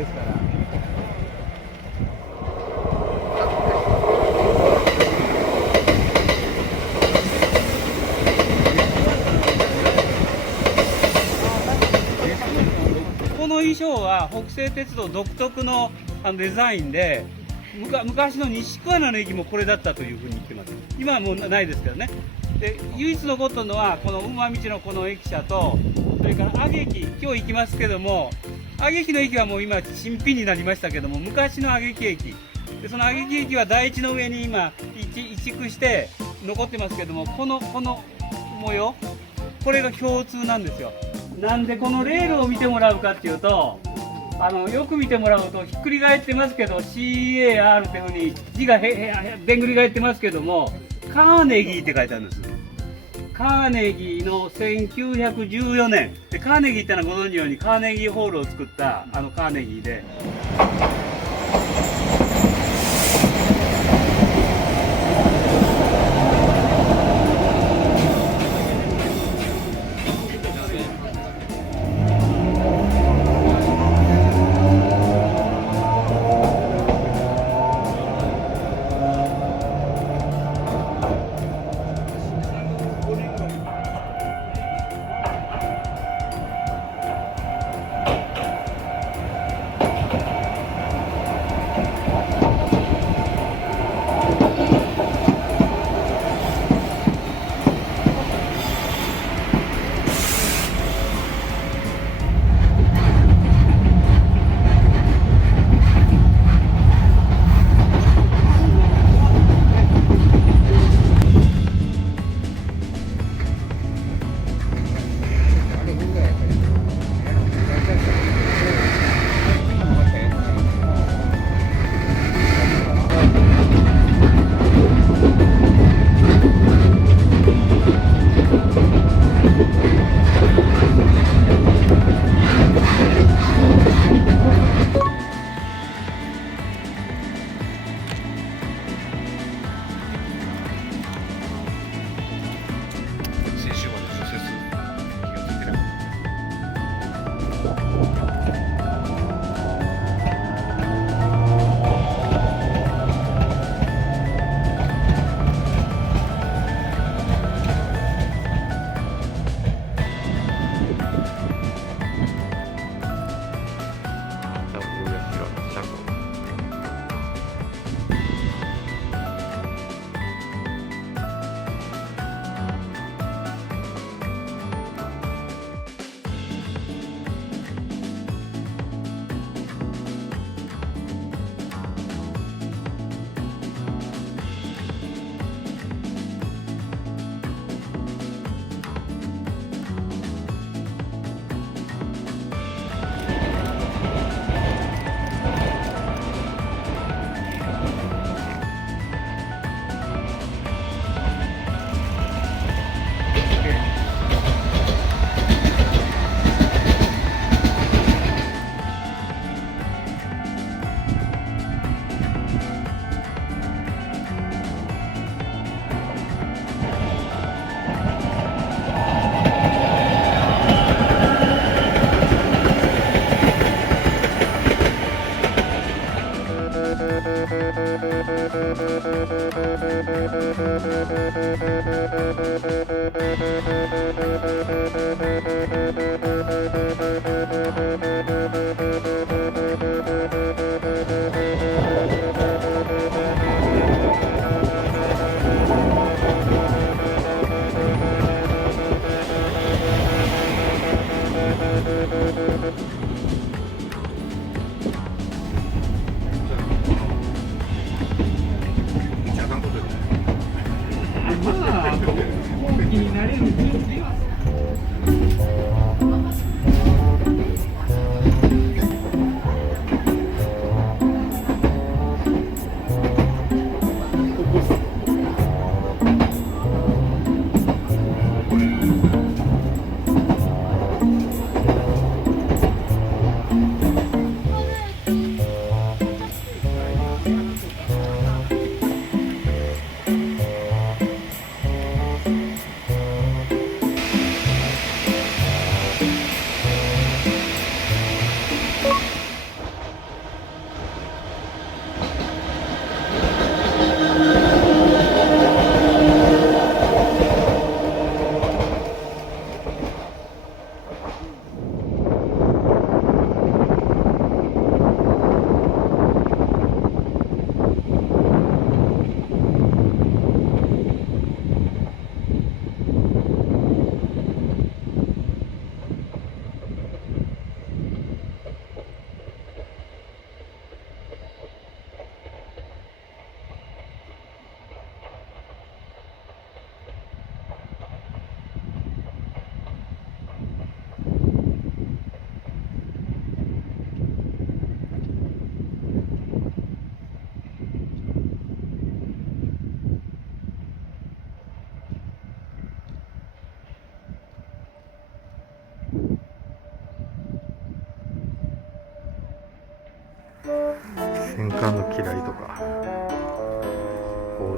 ですから。この衣装は北西鉄道独特のデザインで、昔の西桑名の駅もこれだったというふうに言ってます。今はもうないですけどね。で、唯一残ったのはこの馬道のこの駅舎と、それから揚木、今日行きますけども、揚木の駅はもう今新品になりましたけども、昔の揚木駅で、その揚木駅は台地の上に今移築して残ってますけども、この模様、これが共通なんですよ。なんでこのレールを見てもらうかっていうと、よく見てもらうとひっくり返ってますけど、 CAR っていうふうに字がでんぐり返ってますけども、カーネギーって書いてあるんです。カーネギーの1914年で、カーネギーってのはご存知のようにカーネギーホールを作ったカーネギーで、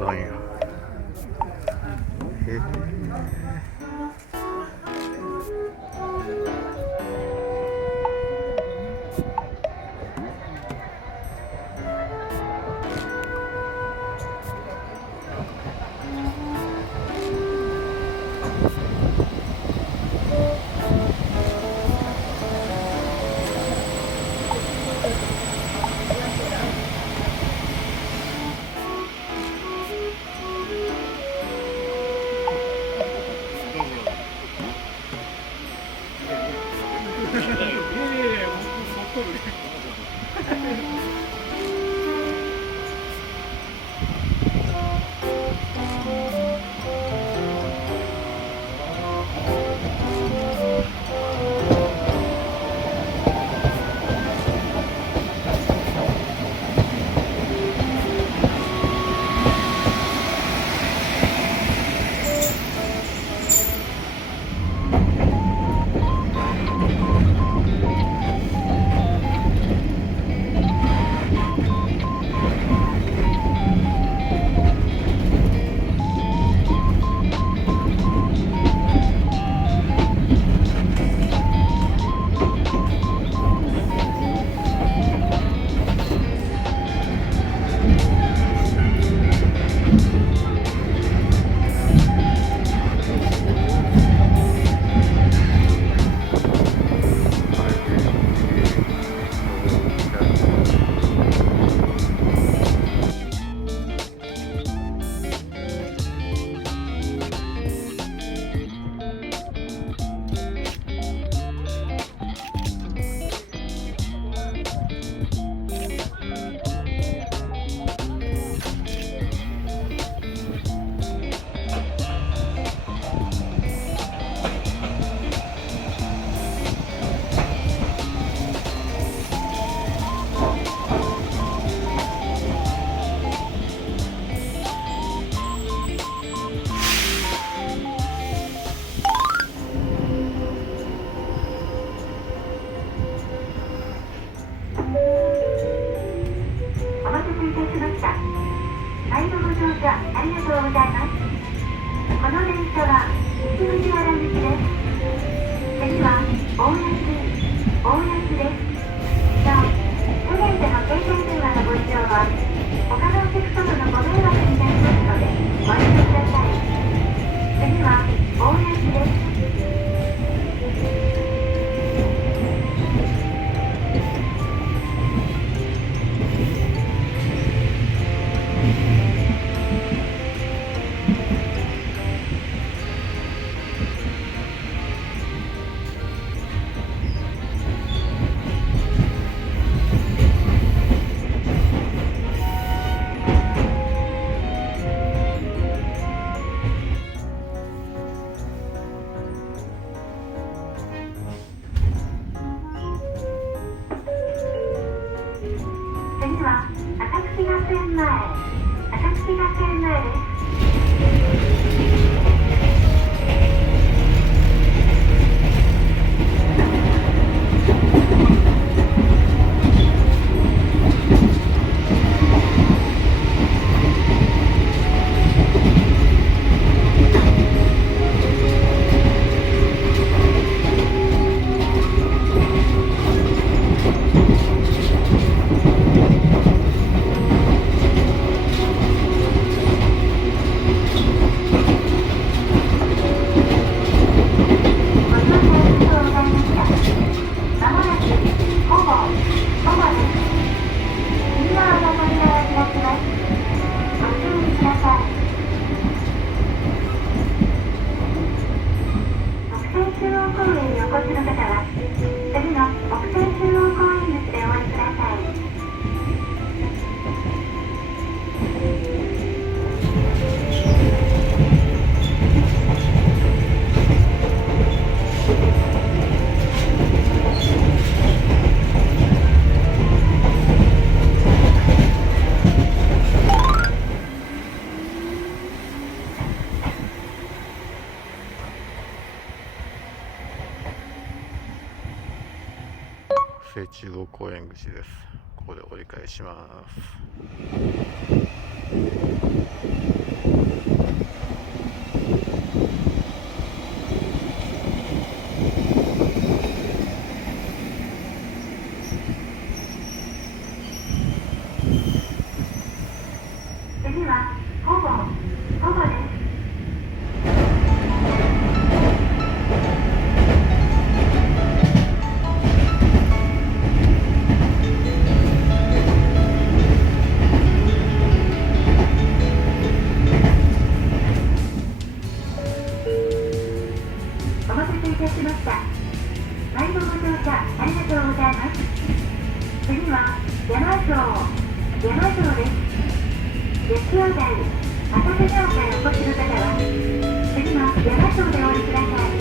なんや。ありがとうございます。この電車は西藤原行きです。次は大安です。なお、車内での携帯電話のご利用は他のお客様のご迷惑になりますのでご遠慮ください。次は大安です。次は暁学園前です。布施中央公園口です。ここで折り返します。ほぼです。お待たせいたしました。最後ご乗車ありがとうございます。次は山城です。月曜台、赤瀬川からお越しの方は、次の山城でお降りください。